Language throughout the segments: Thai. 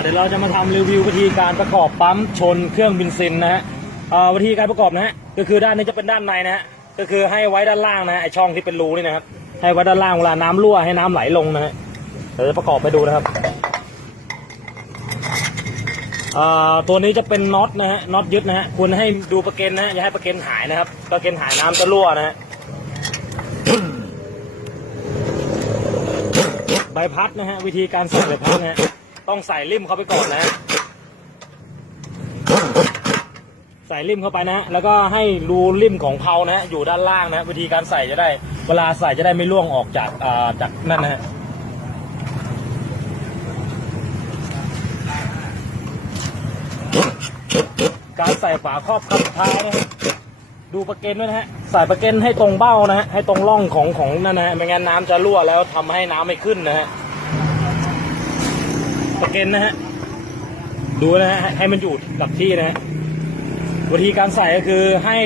เดี๋ยวเราจะมาทำรีวิววิธีการประกอบปั๊มชนเครื่องบินซินนะฮะอ่าวิธีการประกอบนะฮะก็คือด้านนี้จะเป็นด้านในนะฮะก็คือให้ไว้ด้านล่างนะฮะไอช่องที่เป็นรูนี่นะครับให้ไว้ด้านล่างเวลาน้ำรั่วให้น้ำไหลลงนะฮะเดี๋ยวจะประกอบไปดูนะครับอ่าตัวนี้จะเป็นน็อตนะฮะน็อตยึดนะฮะควรให้ดูประเก็นนะฮะอย่าให้ประเก็นหายนะครับประเก็นหายน้ำจะรั่วนะฮะใบพัดนะฮะวิธีการใส่ใบพัดนะฮะ ต้องใส่ริมเข้าไปก่อนนะ ใส่ริมเข้าไปนะ แล้วก็ให้รูริมของเพานะอยู่ด้านล่างนะ วิธีการใส่จะได้ เวลาใส่จะได้ไม่ร่วงออกจากอ่าจากนั่นนะฮะการใส่ฝาครอบครั้งสุดท้ายนะฮะดูประเก็นด้วยนะฮะใส่ประเก็นให้ตรงเบ้านะฮะให้ตรงร่องของของนั่นนะฮะไม่งั้นน้ำจะรั่วแล้วทำให้น้ำไม่ขึ้นนะฮะะเก็นนะฮะ ดูนะฮะ ให้มันอยู่กับที่นะฮะ วิธีการใส่ก็คือให้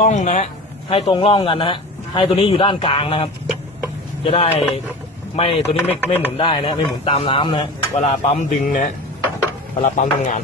ล่องนะฮะ ให้ตรงล่องกันนะฮะ ให้ตัวนี้อยู่ด้านกลางนะครับ จะได้ไม่ตัวนี้ไม่ไม่หมุนได้นะ ไม่หมุนตามน้ำนะฮะเวลาปั๊มดึงนะฮะเวลาปั๊มทำงาน